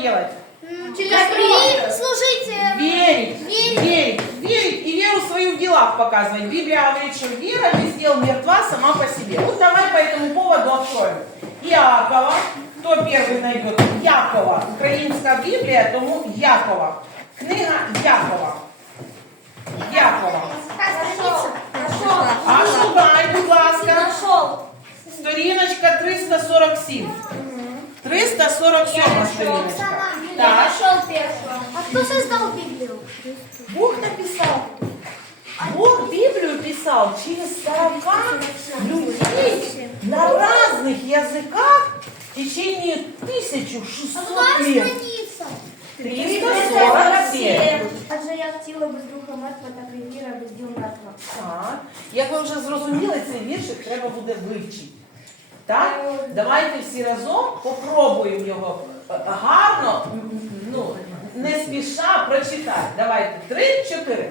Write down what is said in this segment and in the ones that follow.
делать? Ну, Через служить. Верить. Верить. Верить. Верить и веру свою в делах показывать. Библия говорит, что вера не дел мертва сама по себе. Вот давай по этому поводу откроем. Иакова. Кто первый найдет? Якова. Украинская Библия, тому Якова. Книга Якова. Якова. Нашел. А ну, шукай, будь ласка. Нашел. Сторіночка 347. 347 сторіночка. Так. Нашел первого. А кто создал Библию? Бог написал. Бог Библию писал через 40 людей на разных языках в течение 1600 лет. страница. 347. Адже як тіло без духа мертве, так і віра без діл мертва. Так. Як ви вже зрозуміли, цей віршик треба буде вивчити. Так? Давайте всі разом попробуємо його е, гарно, ну, не спіша прочитати. Давайте. Три, чотири.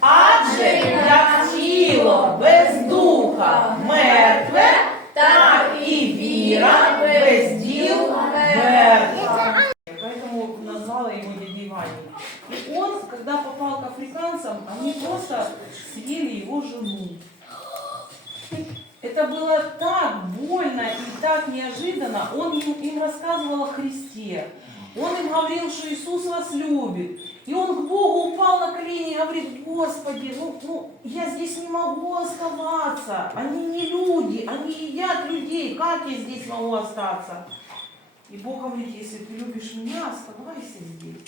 Адже як тіло без духа мертве, так і віра без діл мертва. Поэтому назвала его дядей Ваней. И он, когда попал к африканцам, они просто съели его жену. Это было так больно и так неожиданно. Он им, им рассказывал о Христе. Он им говорил, что Иисус вас любит. И он к Богу упал на колени и говорит, Господи, ну, ну я здесь не могу оставаться. Они не люди, они едят людей. Как я здесь могу остаться? И Бог говорит, если ты любишь меня, оставайся здесь.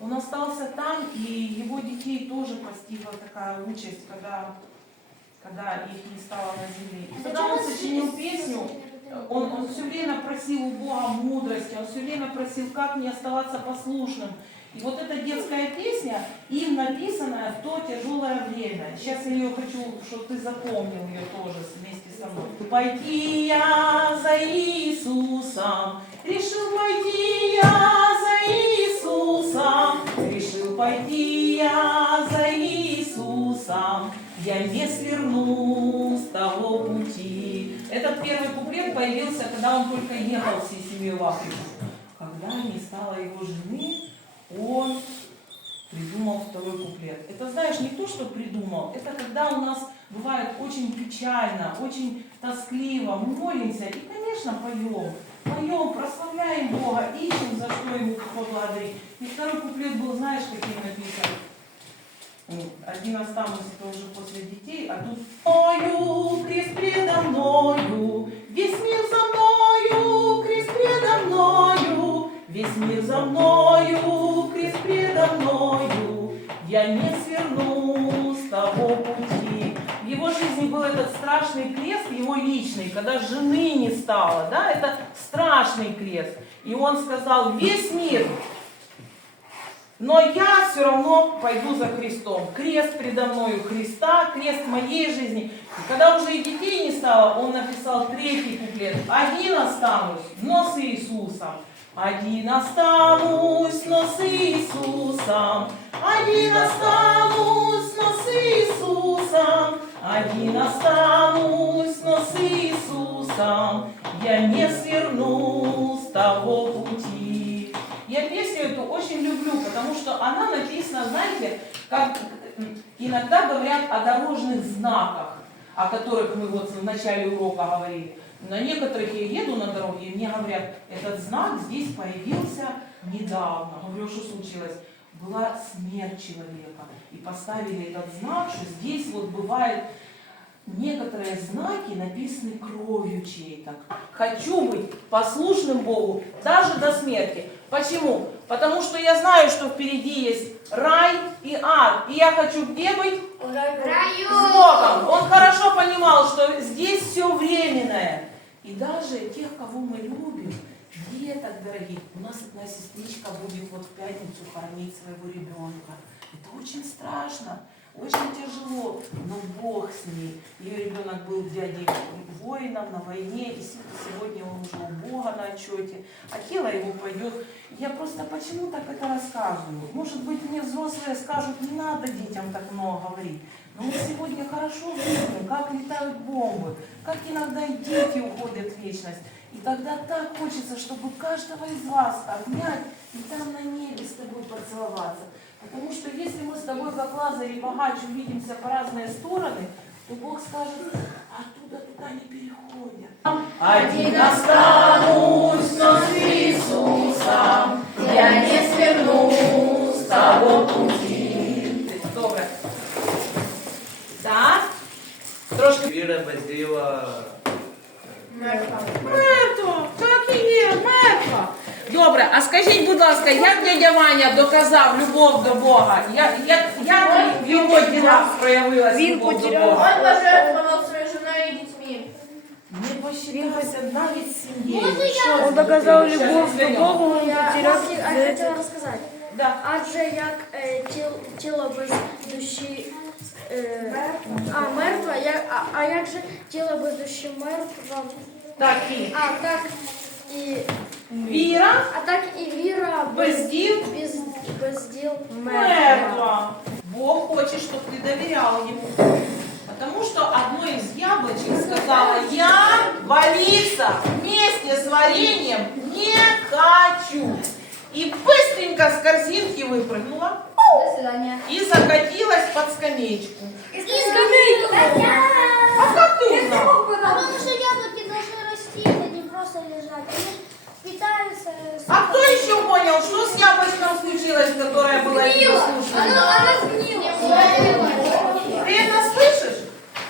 Он остался там, и его детей тоже постигла такая участь, когда, когда их не стало на земле. И когда он сочинил песню, он, он все время просил у Бога мудрости, он все время просил, как мне оставаться послушным. И вот эта детская песня, им написанная в то тяжелое время. Сейчас я ее хочу, чтобы ты запомнил ее тоже вместе со мной. Пойти я за Иисусом, решил пойти я за Иисусом, решил пойти я за Иисусом, я не сверну с того пути. Этот первый куплет появился, когда он только ехал всей семьей в Африку. Когда не стало его жены, он придумал второй куплет. Это, знаешь, не то, что придумал, это когда у нас бывает очень печально, очень тоскливо, мы молимся и, конечно, поем. Поем, прославляем Бога, ищем, за что Ему поблагодарить. И второй куплет был, знаешь, каким написан? М, Один останусь, это уже после детей, а тут «Мною, крест предо мною, весь мир за мною, крест предо мною, весь мир за мною, крест предо мною, я не сверну с того пути». В его жизни был этот страшный крест, его личный, когда жены не стало, да, это страшный крест. И он сказал, весь мир но я все равно пойду за Христом. Крест предо мною Христа, крест моей жизни. Когда уже и детей не стало, он написал третий куплет. Один останусь, но с Иисусом. Один останусь, но с Иисусом. Один останусь, но с Иисусом. Один останусь, но с Иисусом. Я не сверну с того пути. Люблю, потому что она написана, знаете, как иногда говорят о дорожных знаках, о которых мы вот в начале урока говорили. На некоторых я еду на дороге, и мне говорят, этот знак здесь появился недавно. Говорю, что случилось? Была смерть человека. И поставили этот знак, что здесь вот бывает Некоторые знаки написаны кровью чьей-то. Хочу быть послушным Богу даже до смерти. Почему? Потому что я знаю, что впереди есть рай и ад. И я хочу где быть? С Богом. Он хорошо понимал, что здесь все временное. И даже тех, кого мы любим, деток дорогих, у нас одна сестричка будет вот в пятницу хоронить своего ребенка. Это очень страшно. Очень тяжело, но Бог с ней. Ее ребенок был дядей воином на войне, и сегодня он уже у Бога на отчете. А тело его пойдет. Я просто почему так это рассказываю? Может быть, мне взрослые скажут, не надо детям так много говорить. Но мы сегодня хорошо видим, как летают бомбы, как иногда и дети уходят в вечность. И тогда так хочется, чтобы каждого из вас обнять и там на небе с тобой поцеловаться. Потому что если мы с тобой, как Лазарь и богач, увидимся по разные стороны, то Бог скажет, оттуда туда не переходят. Один останусь, но с Иисусом я не сверну с того пути. Віра без діла. Мертва, так і є, мертва. Добре, а скажіть, будь ласка, як дядя Ваня доказав любов до Бога? Як, як, як в його ділах проявилась любов до Бога? Он пожертвовал своей женой и детьми. Не посчитався навіть сім'єю. Я? Що Он доказав любов до Бога, він Я потеряв хотіла розказати. Да. Адже як е, тіл- тіло без душі е, а, мертва, як, а, а як же тіло без душі мертва? Так і А так і, віра а так і віра без діл без, без діл мертва. мертва. Бог хочет, чтобы ты доверял Ему. Потому что одно из яблочек сказала, я валиться вместе с вареньем не хочу. И быстренько с корзинки выпрыгнула До свидания. и закатилась под скамеечку. Из А как ты узнал? Потому что яблоки должны расти, а не просто лежать. Они питаются... с- А кто еще понял, что с яблочком случилось, которое было непослушным? Ты это слышишь?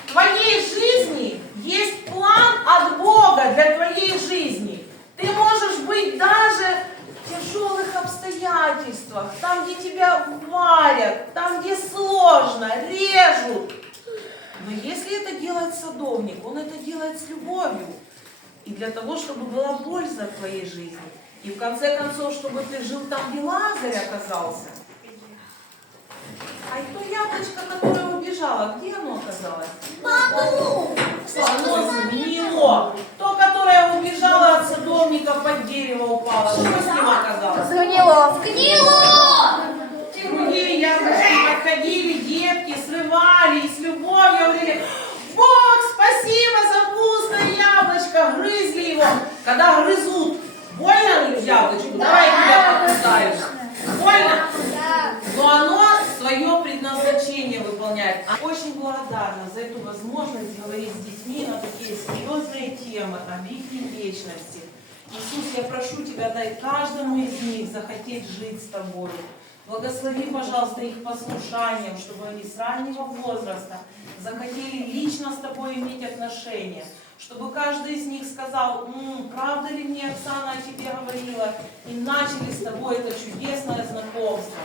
В твоей жизни есть план от Бога для твоей жизни. Ты можешь быть даже в тяжелых обстоятельствах, там, где тебя варят, там, где сложно, режут. Но если это делает садовник, он это делает с любовью. И для того, чтобы была польза в твоей жизни. И в конце концов, чтобы ты жил там, где Лазарь оказался. А то яблочко, которое убежало, где оно оказалось? Оно сгнило. Убежало от садовника, под дерево упало. Что с ним оказалось? Сгнило. Другие яблочки подходили, детки, срывали и с любовью говорили, Бог, спасибо за вкусное яблочко, грызли его. Когда грызут, больно яблочку? Давай я тебя покусаю. Больно? Но оно свое предназначение выполняет. Очень благодарна за эту возможность говорить с детьми на такие серьезные темы об их вечности. Иисус, я прошу Тебя, дай каждому из них захотеть жить с Тобой. Благослови, пожалуйста, их послушанием, чтобы они с раннего возраста захотели лично с Тобой иметь отношения. Чтобы каждый из них сказал, «М, правда ли мне Оксана о Тебе говорила, и начали с Тобой это чудесное знакомство.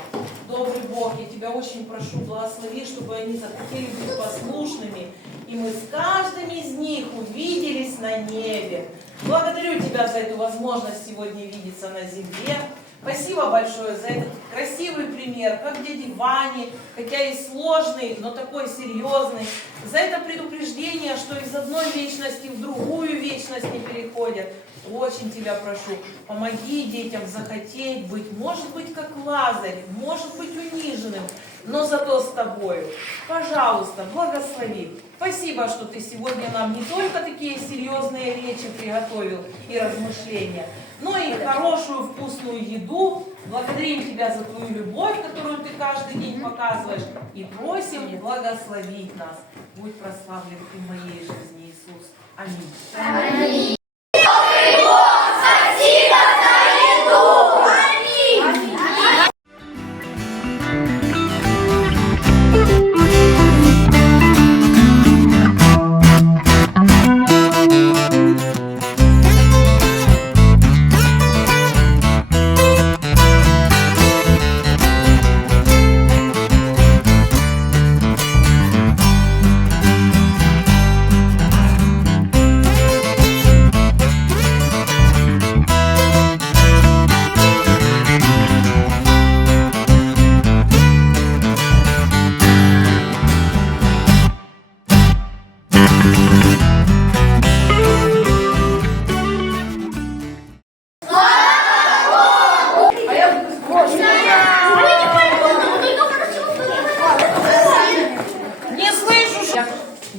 Добрый Бог, я Тебя очень прошу, благослови, чтобы они захотели быть послушными, и мы с каждым из них увиделись на небе. Благодарю Тебя за эту возможность сегодня видеться на земле. Спасибо большое за этот красивый пример, как дяди Вани, хотя и сложный, но такой серьезный. За это предупреждение, что из одной вечности в другую вечность не переходят. Очень тебя прошу, помоги детям захотеть быть, может быть, как Лазарь, может быть, униженным, но зато с тобою. Пожалуйста, благослови. Спасибо, что ты сегодня нам не только такие серьезные речи приготовил и размышления, но и хорошую вкусную еду. Благодарим Тебя за Твою любовь, которую Ты каждый день показываешь, и просим благословить нас. Будь прославлен Ты в моей жизни, Иисус. Аминь. Не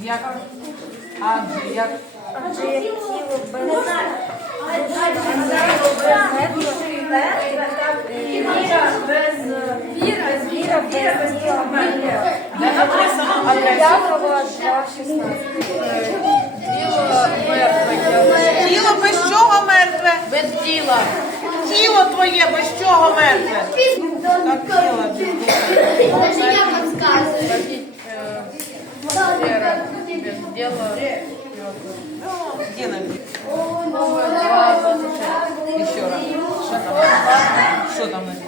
Я, я как- Адже, як Адже як тіло без віра без віра, віра без тіла де написано? Якова 2.16. Тіло без чого мертве? Без тіла. Тіло твоє без чого мертве? Так, тіло без духа. Ну, где написано? Еще раз. Что там? Что там э, не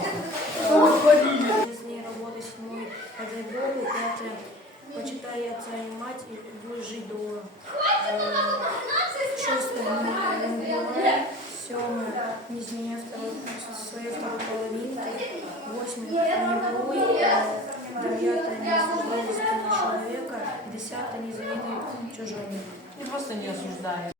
э, девятое не осуждай спину человека, десятое не завидуй чужому. Я просто не осуждаю.